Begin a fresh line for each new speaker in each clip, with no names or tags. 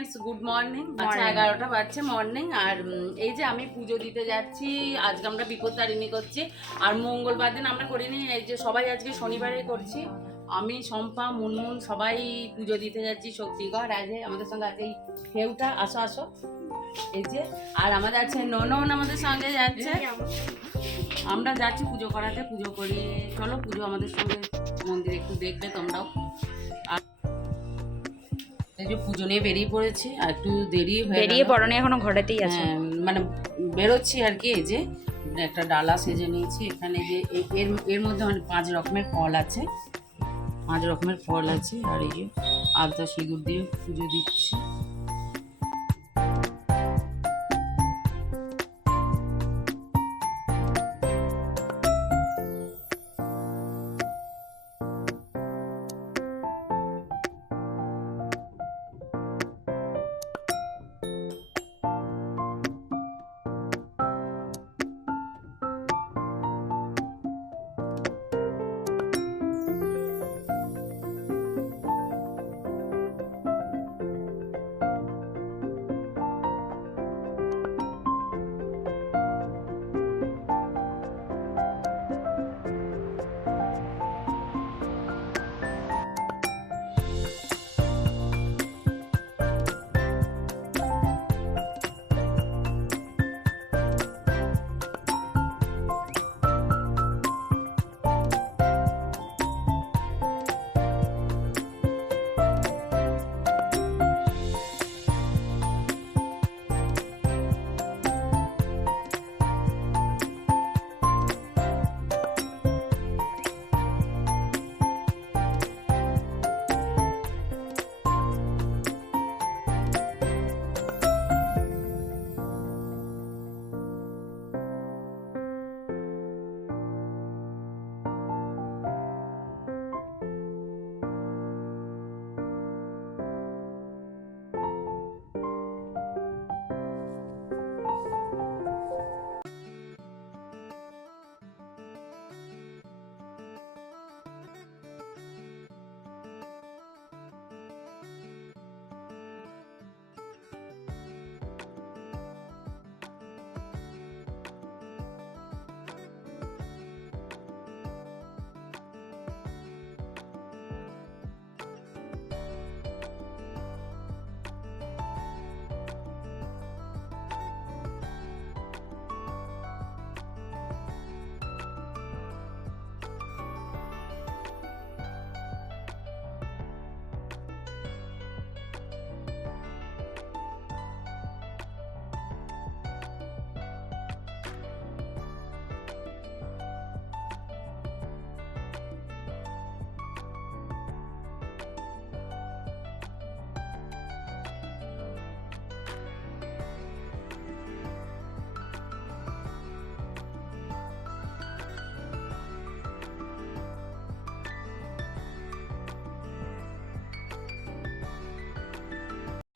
Friends good morning আচ্ছা এগারোটা বাজছে মর্নিং আর এই যে আমি পুজো দিতে যাচ্ছি আজকে আমরা বিপদ তারিণী করছি। আর মঙ্গলবার দিন আমরা করিনি এই যে সবাই আজকে শনিবারে করছি। আমি শম্পা মুনমুন সবাই পুজো দিতে যাচ্ছি শক্তিগড় আজ আমাদের সঙ্গে আছে এই হেউটা আসো আসো। এই যে আর আমাদের আছে ননন আমাদের সঙ্গে যাচ্ছে। আমরা যাচ্ছি পুজো করাতে পুজো করি চলো পুজো আমাদের সঙ্গে মন্দিরে একটু দেখবে তোমরাও। আর এই যে পুজো নিয়ে বেরিয়ে পড়েছি আর একটু দেরি হয়ে
বেরিয়ে। পড়নি এখনও ঘরেতেই আছে
হ্যাঁ, মানে বেরোচ্ছি আর কি এই যে একটা ডালা সেজে নিয়েছি এখানে যে এর এর মধ্যে মানে পাঁচ রকমের ফল আছে পাঁচ রকমের ফল আছে আর এই যে আলতা সিঁদুর দিয়ে পুজো দিচ্ছি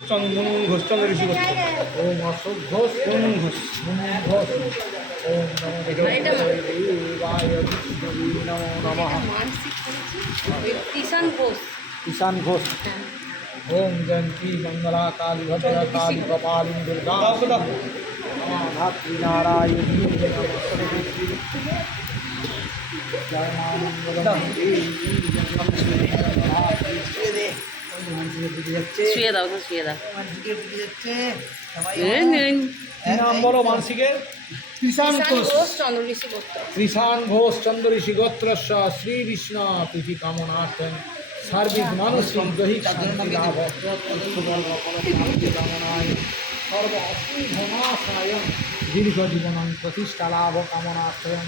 চন্দন ঘোষ চন্দ্র ঋষি ঘোষ। ওম অশোক ঘোষ। ওম ঘোষ। ঘোষ। ওম নমো
কিষান ঘোষ।
ঈশান ঘোষ। ওম জয়ন্তী মঙ্গলা কালী ভদ্রা কালী কপালিনী দুর্গা ধাত্রী নারায়ণী নমস্তে জয় মা মঙ্গলা
শুয়ে দাও তো শুয়ে দাও।
বলো মানসিকের কৃষাণ ঘোষ।
চন্দ্র ঋষি করতে
কৃষাণ ঘোষ চন্দ্র ঋষি গোত্রস্য শ্রী বিষ্ণু প্রীতি কামনার্থন সার্বিক মানসিক দৈহিক শান্তি লাভ। কামনায় সর্ব অশুভনাশায় দীর্ঘ জীবন প্রতিষ্ঠা লাভ কামনার্থন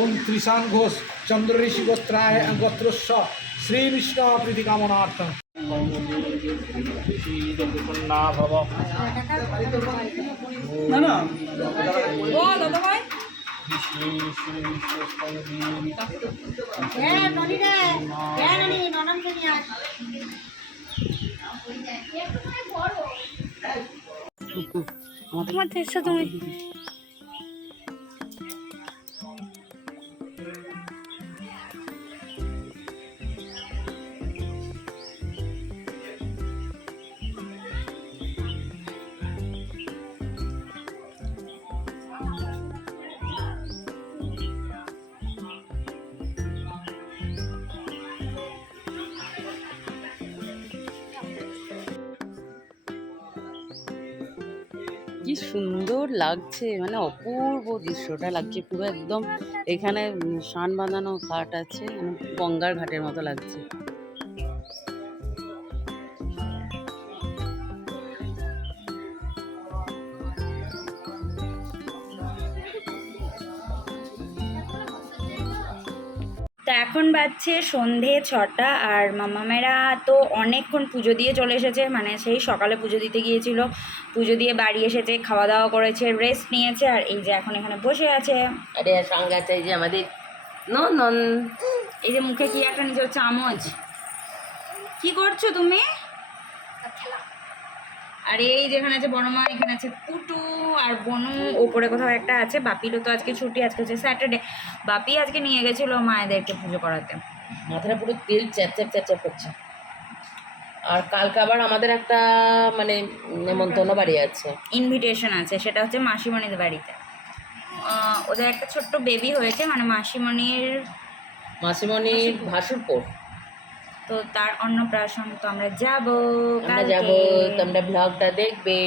ওম কৃষাণ ঘোষ চন্দ্র ঋষি গোত্রায় গোত্রস্য শ্রী বিষ্ণু প্রীতি কামনার্থন ভব না না
আমার এসো তুমি?
কি সুন্দর লাগছে মানে অপূর্ব দৃশ্যটা লাগছে, পুরো একদম এখানে সান বাঁধানো ঘাট আছে মানে গঙ্গার ঘাটের মতো লাগছে।
এখন বাজছে সন্ধে ছটা, আর মামামেরা তো অনেকক্ষণ পুজো দিয়ে চলে এসেছে মানে সেই সকালে পুজো দিতে গিয়েছিল। পুজো দিয়ে বাড়ি এসেছে খাওয়া দাওয়া করেছে রেস্ট নিয়েছে আর এই যে এখন এখানে বসে আছে।
আরে সঙ্গে আছে এই যে আমাদের নন
এই যে মুখে কি একটা নিজের চামচ? কি করছ তুমি? আর এই যেখানে আছে বড় মা এখানে আছে পুটু আর বনু। ওপরে কোথাও একটা আছে বাপিরও তো আজকে ছুটি আজকে হচ্ছে স্যাটারডে বাপি আজকে নিয়ে গেছিল মায়েদেরকে পুজো করাতে।
মাথাটা পুরো তেল চ্যাপ চ্যাপ চ্যাপ চ্যাপ করছে। আর কালকে আবার আমাদের একটা মানে নেমন্তন্ন বাড়ি আছে।
ইনভিটেশন আছে সেটা হচ্ছে মাসিমণিদের বাড়িতে। ওদের একটা ছোট্ট বেবি হয়েছে মানে মাসিমণির
মাসিমণির ভাসুরপুর।
তো তার অন্নপ্রাশন তো আমরা যাব
আমরা যাব তোমরা ব্লগটা দেখবে।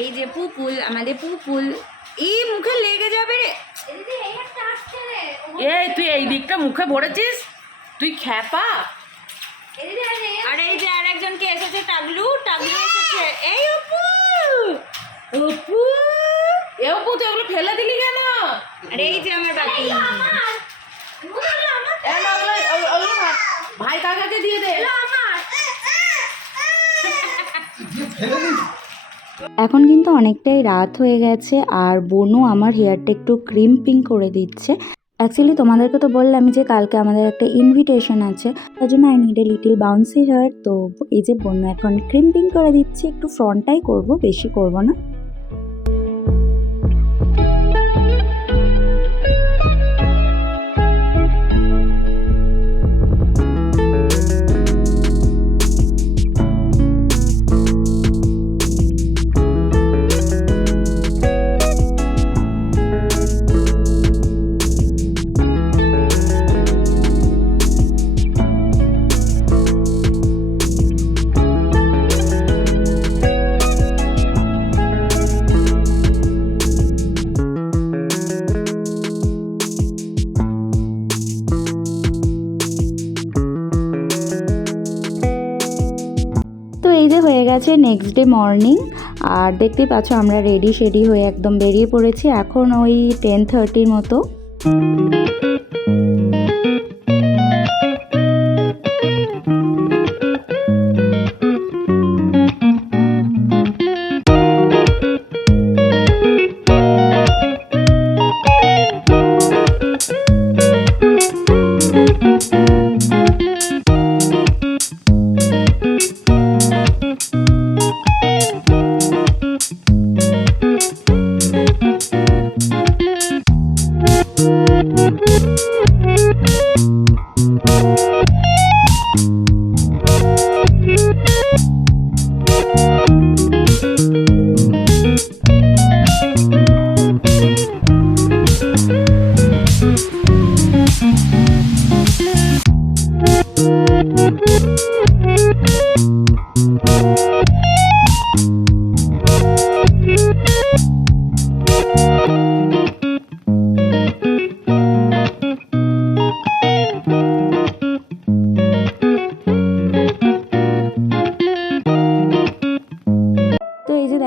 এই যে পুপুল আমাদের পুপুল এই মুখে লেগে যাবে রে।
এই তুই এই দিকটা মুখে ভরেছিস? তুই খ্যাপা।
আর এই যে আরেকজন কে এসেছে টাগলু টাগলু এসেছে। এই অপু অপু
এও পুত এগুলো ফেলে দিলি কেন?
আর এই যে আমার
এ ওগুলো- ওগুলো- ওগুলো ভাই- কাকাকে দিয়ে দে।
এখন কিন্তু অনেকটাই রাত হয়ে গেছে আর বনু আমার হেয়ারটা একটু ক্রিম্পিং করে দিচ্ছে। অ্যাকচুয়ালি তোমাদেরকে তো বললাম যে কালকে আমাদের একটা ইনভিটেশন আছে। তার জন্য I need a little bouncy hair তো এই যে বন্য এখন ক্রিম্পিং করে দিচ্ছি। একটু ফ্রন্টটাই করব, বেশি করব না। গেছে নেক্সট ডে মর্নিং আর দেখতে পাচ্ছ আমরা রেডি শেডি হয়ে একদম বেরিয়ে পড়েছি, এখন ওই টেন থার্টির মতো।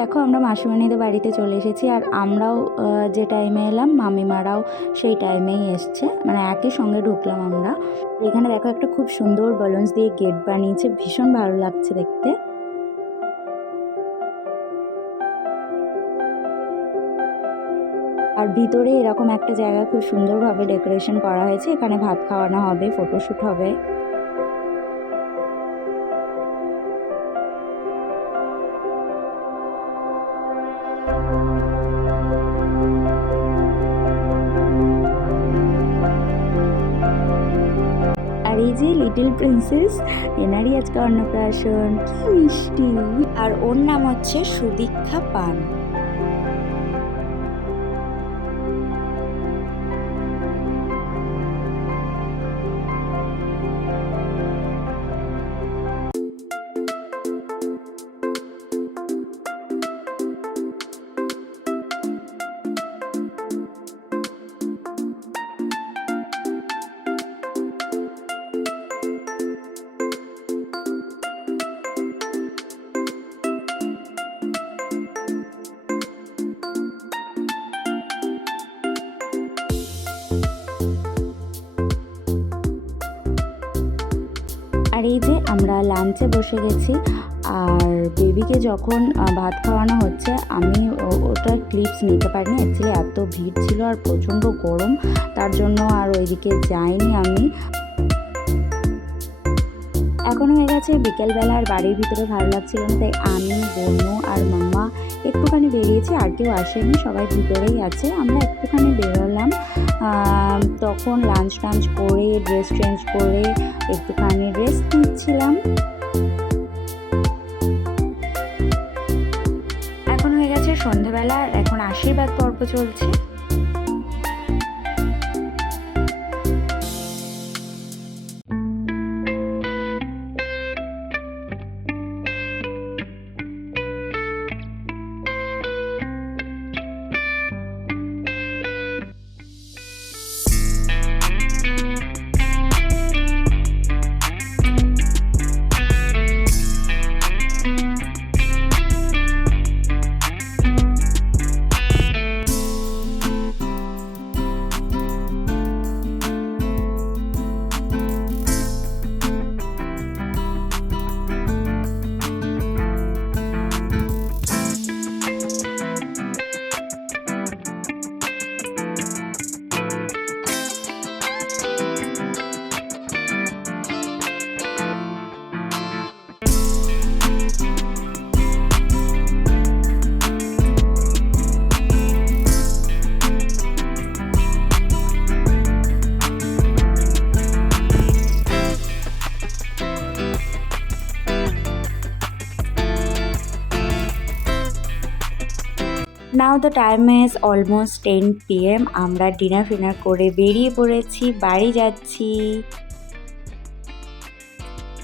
দেখো, আমরা মাসিমানিদের বাড়িতে চলে এসেছি আর আমরাও যে টাইমে এলাম, মামিমারাও সেই টাইমেই এসছে। মানে একই সঙ্গে ঢুকলাম আমরা। এখানে দেখো, একটা খুব সুন্দর বালুন্স দিয়ে গেট বানিয়েছে। ভীষণ ভালো লাগছে দেখতে। আর ভিতরে এরকম একটা জায়গা খুব সুন্দরভাবে ডেকোরেশন করা হয়েছে। এখানে ভাত খাওয়ানো হবে ফটোশ্যুট হবে। যে লিটল প্রিন্সেস এনারই আজকে অন্নপ্রাশন। কি মিষ্টি! আর ওর নাম হচ্ছে সুদীক্ষা পান। আর এই যে আমরা লাঞ্চে বসে গেছি, আর বেবিকে যখন ভাত খাওয়ানো হচ্ছে, আমি ওটার ওটা ক্লিপস নিতে পারিনি। অ্যাকচুয়ালি এত ভিড় ছিল আর প্রচণ্ড গরম, তার জন্য আর ওইদিকে যাইনি আমি। এখন হয়ে গেছে বিকেলবেলা আর বাড়ির ভিতরে ভালো লাগছিল না, তাই আমি, বনু আর মাম্মা একটুখানি বেরিয়েছি, আর কেউ আসেনি, সবাই ভিতরেই আছে। আমরা একটুখানি বেরোলাম তখন লাঞ্চ টাঞ্চ করে ড্রেস চেঞ্জ করে একটুখানি রেস্ট নিচ্ছিলাম। এখন হয়ে গেছে সন্ধেবেলা এখন আশীর্বাদ পর্ব চলছে। Now the time is almost ten PM আমরা ডিনার ফিনার করে বেরিয়ে পড়েছি, বাড়ি যাচ্ছি।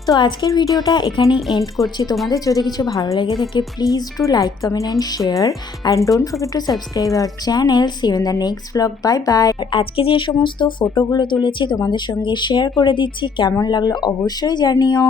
তো আজকের ভিডিওটা এখানেই এন্ড করছি। তোমাদের যদি কিছু ভালো লেগে থাকে please to like comment and share and don't forget to subscribe our channel see in the next blog bye bye আজকে যে সমস্ত ফটোগুলো তুলেছি, তোমাদের সঙ্গে শেয়ার করে দিচ্ছি। কেমন লাগল অবশ্যই জানিও।